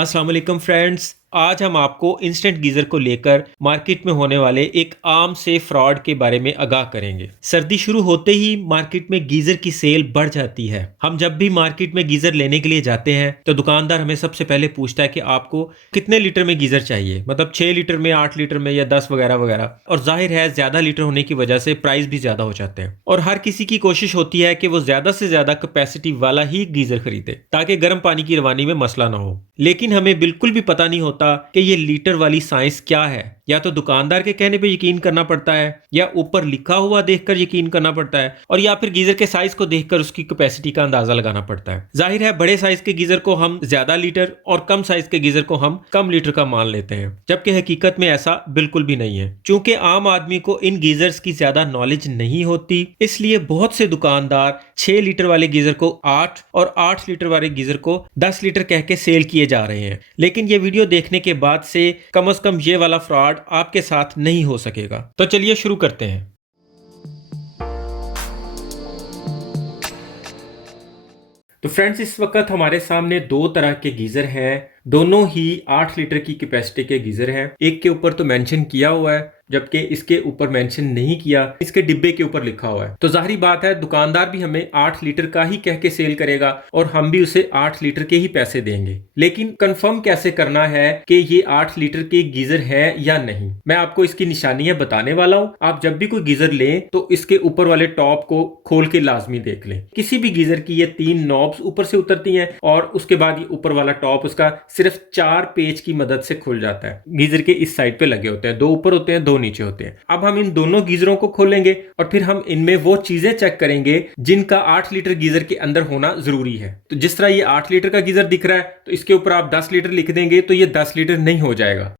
अस्सलाम वालेकुम फ्रेंड्स। आज हम आपको इंस्टेंट गीज़र को लेकर मार्केट में होने वाले एक आम से फ्रॉड के बारे में आगाह करेंगे। सर्दी शुरू होते ही मार्केट में गीज़र की सेल बढ़ जाती है। हम जब भी मार्केट में गीज़र लेने के लिए जाते हैं तो दुकानदार हमें सबसे पहले पूछता है कि आपको कितने लीटर में गीज़र चाहिए, मतलब 6 लीटर में, 8 लीटर में या 10 वगैरह वगैरह। और जाहिर है ज़्यादा लीटर होने की वजह से प्राइस भी ज़्यादा हो जाते हैं और हर किसी की कोशिश होती है कि वो ज़्यादा से ज़्यादा कैपेसिटी वाला ही गीज़र खरीदे ताकि गर्म पानी की रवानी में मसला ना हो। लेकिन हमें बिल्कुल भी पता नहीं होता कि ये लीटर वाली साइंस क्या है। या तो दुकानदार के कहने पे यकीन करना पड़ता है, या ऊपर लिखा हुआ देखकर यकीन करना पड़ता है, और या फिर गीजर के साइज को देखकर उसकी कैपेसिटी का अंदाजा लगाना पड़ता है। जाहिर है बड़े साइज के गीजर को हम ज्यादा लीटर और कम साइज के गीजर को हम कम लीटर का मान लेते हैं, जबकि हकीकत में ऐसा बिल्कुल भी नहीं है। चूंकि आम आदमी को इन गीजर्स की ज्यादा नॉलेज नहीं होती, इसलिए बहुत से दुकानदार 6 लीटर वाले गीजर को 8 और 8 लीटर वाले गीजर को 10 लीटर कह के सेल किए जा रहे हैं। लेकिन ये वीडियो देखने के बाद से कम ये वाला फ्रॉड आपके साथ नहीं हो सकेगा। तो चलिए शुरू करते हैं। तो फ्रेंड्स, इस वक्त हमारे सामने दो तरह के गीजर हैं। दोनों ही 8 लीटर की कैपेसिटी के गीजर हैं। एक के ऊपर तो मेंशन किया हुआ है, जबकि इसके ऊपर मेंशन नहीं किया, इसके डिब्बे के ऊपर लिखा हुआ है। तो जाहिर बात है दुकानदार भी हमें 8 लीटर का ही कह के सेल करेगा और हम भी उसे 8 लीटर के ही पैसे देंगे। लेकिन कंफर्म कैसे करना है कि ये 8 लीटर के गीजर है या नहीं, मैं आपको इसकी निशानियां बताने वाला हूं। आप जब भी कोई गीजर लें तो इसके ऊपर वाले टॉप को खोल के लाजमी देख लें। किसी भी गीजर की ये 3 नॉब्स ऊपर से उतरती हैं और उसके बाद ये ऊपर वाला टॉप उसका सिर्फ 4 पेच की मदद से खुल जाता है। गीजर के इस साइड पे लगे होते हैं, 2 ऊपर होते हैं, 2 नीचे होते हैं। अब हम इन दोनों गीजरों को खोलेंगे और फिर हम इनमें वो चीजें चेक करेंगे जिनका 8 लीटर गीजर के अंदर होना जरूरी है। तो जिस तरह ये 8 लीटर का गीजर दिख रहा है, तो इसके ऊपर आप 10 लीटर लिख देंगे तो ये 10 लीटर नहीं हो जाएगा।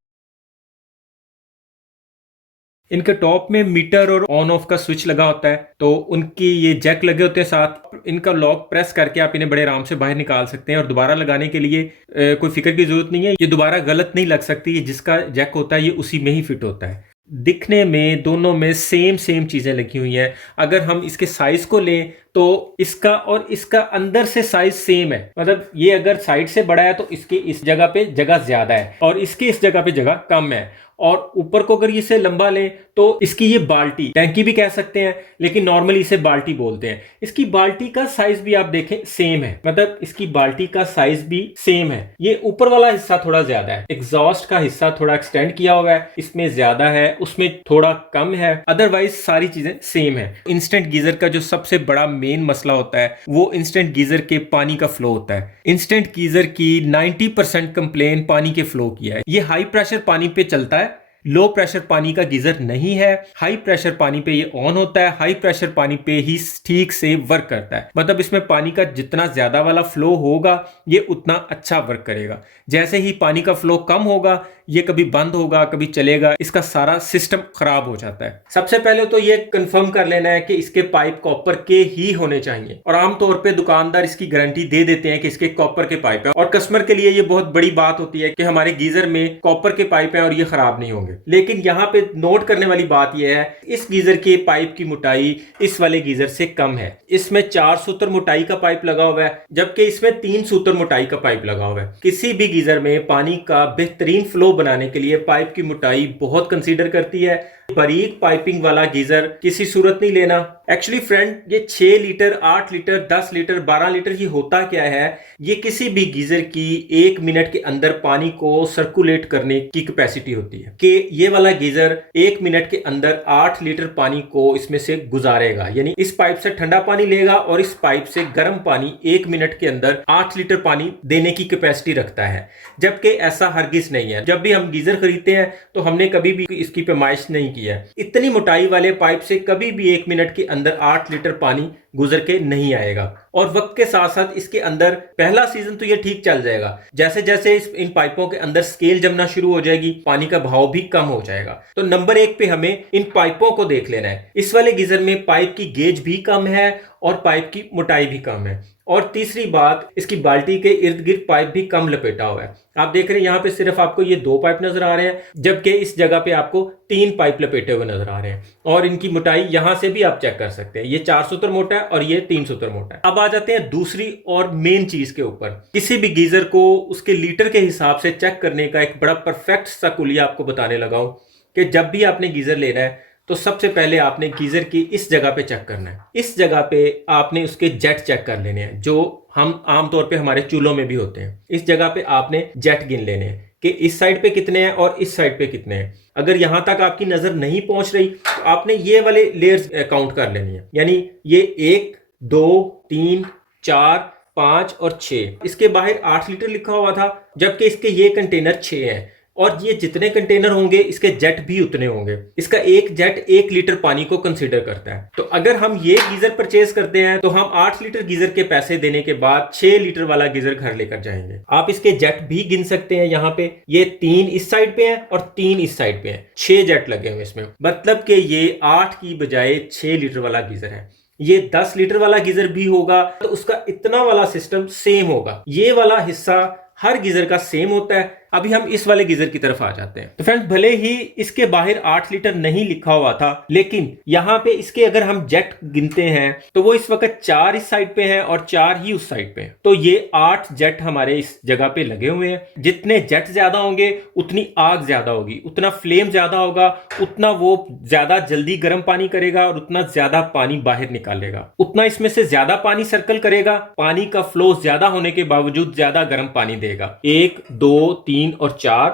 इनके टॉप में मीटर और ऑन ऑफ का स्विच लगा होता है, तो उनकी ये जैक लगे होते हैं साथ। इनका लॉक प्रेस करके आप इन्हें बड़े आराम से बाहर निकाल सकते हैं और दोबारा लगाने के लिए कोई फिक्र की जरूरत नहीं है। ये दोबारा गलत नहीं लग सकती। ये जिसका जैक होता है ये उसी में ही फिट होता है। दिखने में दोनों में सेम चीजें लगी हुई हैं। अगर हम इसके साइज को लें तो इसका और इसका अंदर से साइज सेम है। मतलब ये अगर साइड से बड़ा है तो इसके इस जगह पे जगह ज्यादा है और इसके इस जगह पे जगह कम है। और ऊपर को अगर इसे लंबा लें तो इसकी ये बाल्टी, टैंकी भी कह सकते हैं, लेकिन नॉर्मली इसे बाल्टी बोलते हैं। इसकी बाल्टी का साइज भी आप देखें सेम है, मतलब इसकी बाल्टी का साइज भी सेम है। ये ऊपर वाला हिस्सा थोड़ा ज्यादा है, एग्जॉस्ट का हिस्सा थोड़ा एक्सटेंड किया हुआ है, इसमें ज्यादा है, उसमें थोड़ा कम है। अदरवाइज सारी चीजें सेम है। इंस्टेंट गीजर का जो सबसे बड़ा मेन मसला होता है वो इंस्टेंट गीजर के पानी का फ्लो होता है। इंस्टेंट गीजर की 90% कंप्लेन पानी के फ्लो की है। ये हाई प्रेशर पानी पे चलता है, लो प्रेशर पानी का गीजर नहीं है। हाई प्रेशर पानी पे ये ऑन होता है, हाई प्रेशर पानी पे ही ठीक से वर्क करता है। मतलब इसमें पानी का जितना ज्यादा वाला फ्लो होगा ये उतना अच्छा वर्क करेगा। जैसे ही पानी का फ्लो कम होगा ये कभी बंद होगा, कभी चलेगा, इसका सारा सिस्टम खराब हो जाता है। सबसे पहले तो ये कंफर्म कर लेना है कि इसके पाइप कॉपर के ही होने चाहिए, और आमतौर पे दुकानदार इसकी गारंटी दे देते हैं कि इसके कॉपर के पाइप है। और कस्टमर के लिए ये बहुत बड़ी बात होती है कि हमारे गीजर में कॉपर के पाइप हैं और ये खराब नहीं होंगे। लेकिन यहाँ पे नोट करने वाली बात यह है, इस गीजर के पाइप की मोटाई इस वाले गीजर से कम है। इसमें 4 सूत्र मोटाई का पाइप लगा हुआ है, जबकि इसमें 3 सूत्र मोटाई का पाइप लगा हुआ है। किसी भी गीजर में पानी का बेहतरीन फ्लो बनाने के लिए पाइप की मोटाई बहुत कंसीडर करती है। बारीक पाइपिंग वाला गीजर किसी सूरत नहीं लेना। एक्चुअली फ्रेंड, ये 6 लीटर, 8 लीटर, 10 लीटर, 12 लीटर ये होता क्या है, ये किसी भी गीजर की 1 मिनट के अंदर पानी को सर्कुलेट करने की कैपेसिटी होती है। कि ये वाला गीजर 1 मिनट के अंदर 8 लीटर पानी को इसमें से गुजारेगा। यानी इस पाइप से ठंडा पानी लेगा और इस पाइप से गर्म पानी 1 मिनट के अंदर 8 लीटर पानी देने की कैपेसिटी रखता है, जबकि ऐसा हरगिज नहीं है। जब भी हम गीजर खरीदते हैं तो हमने कभी भी इसकी पैमाइश नहीं की है। इतनी मोटाई वाले पाइप से कभी भी 1 मिनट के अंदर 8 लीटर पानी गुजर के नहीं आएगा। और वक्त के साथ साथ इसके अंदर पहला सीजन तो ये ठीक चल जाएगा, जैसे जैसे इन पाइपों के अंदर स्केल जमना शुरू हो जाएगी पानी का बहाव भी कम हो जाएगा। तो नंबर 1 पे हमें इन पाइपों को देख लेना है। इस वाले गीजर में पाइप की गेज भी कम है और पाइप की मोटाई भी कम है। और तीसरी बात, इसकी बाल्टी के इर्द गिर्द पाइप भी कम लपेटा हुआ है। आप देख रहे हैं यहाँ पे सिर्फ आपको ये 2 पाइप नजर आ रहे हैं, जबकि इस जगह पे आपको 3 पाइप लपेटे हुए नजर आ रहे हैं। और इनकी मोटाई यहां से भी आप चेक कर सकते हैं। ये 4 सूत्र मोटा है और ये 3 सूत्र मोटा है। अब आ जाते हैं दूसरी और मेन चीज के ऊपर। किसी भी गीजर को उसके लीटर के हिसाब से चेक करने का एक बड़ा परफेक्ट सा कुलिया आपको बताने लगा हूं कि जब भी आपने गीजर लेना है तो सबसे पहले आपने गीजर की इस जगह पे चेक करना है। इस जगह पे आपने उसके जेट चेक कर लेने हैं, जो हम आमतौर पे हमारे चूल्हों में भी होते हैं। इस जगह पे आपने जेट गिन लेने हैं कि इस साइड पे कितने हैं और इस साइड पे कितने हैं। अगर यहां तक आपकी नजर नहीं पहुंच रही तो आपने ये वाले लेयर्स काउंट कर लेनी है, यानी ये 1 2 3 4 5 और 6। इसके बाहर 8 लीटर लिखा हुआ था, जबकि इसके ये कंटेनर 6 हैं और ये जितने कंटेनर होंगे इसके जेट भी उतने होंगे। इसका एक जेट 1 लीटर पानी को कंसीडर करता है। तो अगर हम ये गीजर परचेज करते हैं तो हम 8 लीटर गीजर के पैसे देने के बाद 6 लीटर वाला गीजर घर लेकर जाएंगे। आप इसके जेट भी गिन सकते हैं। यहाँ पे ये 3 इस साइड पे हैं और 3 इस साइड पे हैं, 6 जेट लगे हुए इसमें, मतलब कि ये 8 की बजाय 6 लीटर वाला गीजर है। ये 10 लीटर वाला गीजर भी होगा तो उसका इतना वाला सिस्टम सेम होगा। ये वाला हिस्सा हर गीजर का सेम होता है। अभी हम इस वाले गीजर की तरफ आ जाते हैं। तो फ्रेंड्स, भले ही इसके बाहर 8 लीटर नहीं लिखा हुआ था, लेकिन यहाँ पे इसके अगर हम जेट गिनते हैं तो वो इस वक्त 4 इस साइड पे हैं और 4 ही उस साइड पे हैं। तो ये 8 जेट हमारे इस जगह पे लगे हुए हैं। जितने जेट ज्यादा होंगे उतनी आग ज्यादा होगी, उतना फ्लेम ज्यादा होगा, उतना वो ज्यादा जल्दी गर्म पानी करेगा और उतना ज्यादा पानी बाहर निकालेगा, उतना इसमें से ज्यादा पानी सर्कल करेगा। पानी का फ्लो ज्यादा होने के बावजूद ज्यादा गर्म पानी देगा। 1 2 3 और 4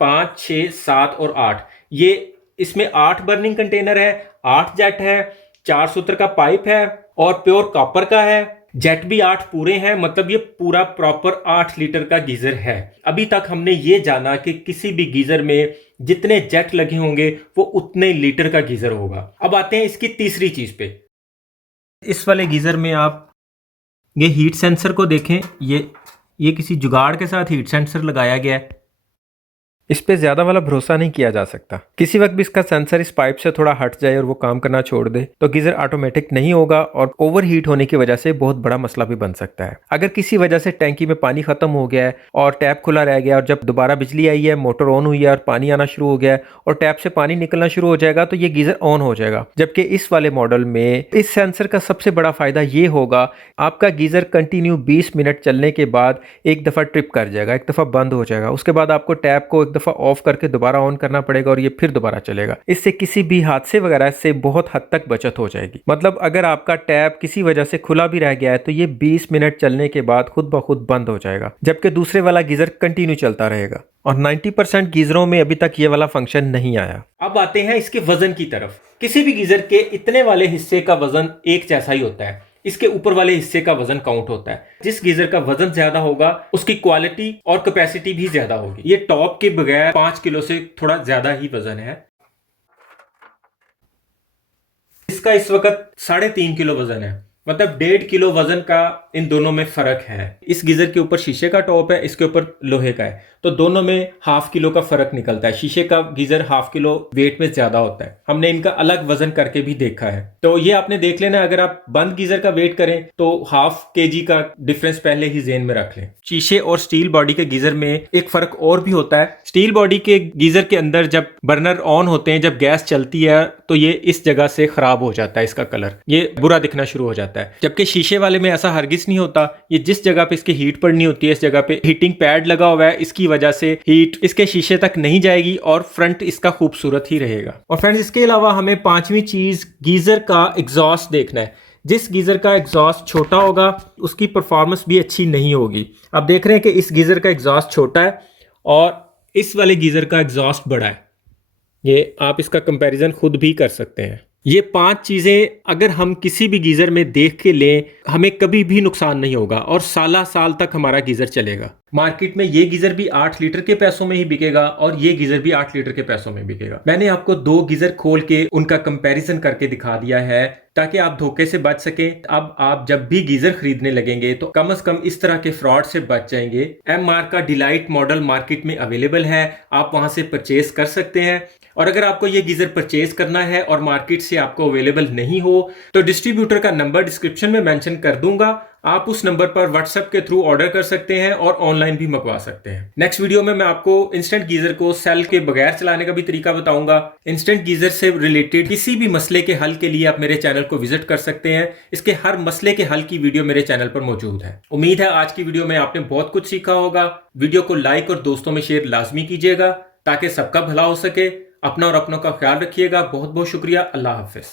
5 6 7 और 8, ये इसमें 8 बर्निंग कंटेनर है, 8 जेट है, 4 सूत्र का पाइप है और प्योर कॉपर का है। जेट भी 8 पूरे हैं, मतलब ये पूरा प्रॉपर 8 लीटर का गीजर है। अभी तक हमने ये जाना कि किसी भी गीजर में जितने जेट लगे होंगे वो उतने लीटर का गीजर होगा। अब आते हैं इसकी तीसरी चीज पे। इस वाले गीजर में आप ये हीट सेंसर को देखें। ये किसी जुगाड़ के साथ हीट सेंसर लगाया गया है। इस पे ज्यादा वाला भरोसा नहीं किया जा सकता। किसी वक्त भी इसका सेंसर इस पाइप से थोड़ा हट जाए और वो काम करना छोड़ दे तो गीजर ऑटोमेटिक नहीं होगा और ओवरहीट होने की वजह से बहुत बड़ा मसला भी बन सकता है। अगर किसी वजह से टैंकी में पानी खत्म हो गया है और टैप खुला रह गया और जब दोबारा बिजली आई है, मोटर ऑन हुई है और पानी आना शुरू हो गया है और टैप से पानी निकलना शुरू हो जाएगा तो ये गीजर ऑन हो जाएगा। जबकि इस वाले मॉडल में इस सेंसर का सबसे बड़ा फायदा ये होगा, आपका गीजर कंटिन्यू 20 मिनट चलने के बाद एक दफा ट्रिप कर जाएगा, एक दफा बंद हो जाएगा, उसके बाद आपको टैप को दफा ऑफ करके दोबारा ऑन करना पड़ेगा और ये फिर दोबारा चलेगा। इससे किसी भी हादसे वगैरह से बहुत हद तक बचत हो जाएगी। मतलब अगर आपका टैप किसी वजह से खुला भी रह गया है तो ये 20 मिनट चलने के बाद खुद ब खुद बंद हो जाएगा, जबकि दूसरे वाला गीजर कंटिन्यू चलता रहेगा। और 90% गीजरों में अभी तक ये वाला फंक्शन नहीं आया। अब आते हैं इसके वजन की तरफ। किसी भी गीजर के इतने वाले हिस्से का वजन एक जैसा ही होता है, इसके ऊपर वाले हिस्से का वजन काउंट होता है। जिस गीजर का वजन ज्यादा होगा उसकी क्वालिटी और कैपेसिटी भी ज्यादा होगी। ये टॉप के बगैर 5 किलो से थोड़ा ज्यादा ही वजन है। इसका इस वक्त 3.5 किलो वजन है, मतलब 1.5 किलो वजन का इन दोनों में फर्क है। इस गीजर के ऊपर शीशे का टॉप है, इसके ऊपर लोहे का है, तो दोनों में 0.5 किलो का फर्क निकलता है। शीशे का गीजर 0.5 किलो वेट में ज्यादा होता है। हमने इनका अलग वजन करके भी देखा है, तो ये आपने देख लेना। अगर आप बंद गीजर का वेट करें तो 0.5 kg का डिफरेंस पहले ही ज़हन में रख लें। शीशे और स्टील बॉडी के गीजर में एक फर्क और भी होता है। स्टील बॉडी के गीजर के अंदर जब बर्नर ऑन होते हैं, जब गैस चलती है तो ये इस जगह से खराब हो जाता है, इसका कलर ये बुरा दिखना शुरू हो जाता है। जबकि शीशे वाले में ऐसा हरगिज नहीं होता। ये जिस जगह पे इसकी हीट पड़नी होती है इस जगह पे हीटिंग पैड लगा हुआ है, इसकी वजह से हीट इसके शीशे तक नहीं जाएगी और फ्रंट इसका खूबसूरत ही रहेगा। और फ्रेंड्स, इसके अलावा हमें 5वीं चीज गीजर का एग्जॉस्ट देखना है। जिस गीजर का एग्जॉस्ट छोटा होगा उसकी परफॉर्मेंस भी अच्छी नहीं होगी। अब देख रहे हैं कि इस गीजर का एग्जॉस्ट छोटा है और इस वाले गीजर का एग्जॉस्ट बड़ा है। ये आप इसका कंपैरिजन खुद भी कर सकते हैं। ये 5 चीजें अगर हम किसी भी गीजर में देख के लें, हमें कभी भी नुकसान नहीं होगा और साल तक हमारा गीजर चलेगा। मार्केट में ये गीजर भी 8 लीटर के पैसों में ही बिकेगा और ये गीजर भी 8 लीटर के पैसों में बिकेगा। मैंने आपको 2 गीजर खोल के उनका कंपैरिजन करके दिखा दिया है ताकि आप धोखे से बच सके। अब आप जब भी गीजर खरीदने लगेंगे तो कम से कम इस तरह के फ्रॉड से बच जाएंगे। MR का डिलाइट मॉडल मार्केट में अवेलेबल है, आप वहां से परचेज कर सकते हैं। और अगर आपको ये गीजर परचेज करना है और मार्केट से आपको अवेलेबल नहीं हो तो डिस्ट्रीब्यूटर का नंबर डिस्क्रिप्शन में मेंशन कर दूंगा, आप उस नंबर पर व्हाट्सएप के थ्रू ऑर्डर कर सकते हैं और ऑनलाइन भी मंगवा सकते हैं। नेक्स्ट वीडियो में मैं आपको इंस्टेंट गीजर को सेल के बगैर चलाने का भी तरीका बताऊंगा। इंस्टेंट गीजर से रिलेटेड किसी भी मसले के हल के लिए आप मेरे चैनल को विजिट कर सकते हैं। इसके हर मसले के हल की वीडियो मेरे चैनल पर मौजूद है। उम्मीद है आज की वीडियो में आपने बहुत कुछ सीखा होगा। वीडियो को लाइक और दोस्तों में शेयर लाजमी कीजिएगा ताकि सबका भला हो सके। अपना और अपनों का ख्याल रखिएगा। बहुत बहुत शुक्रिया। अल्लाह हाफिज।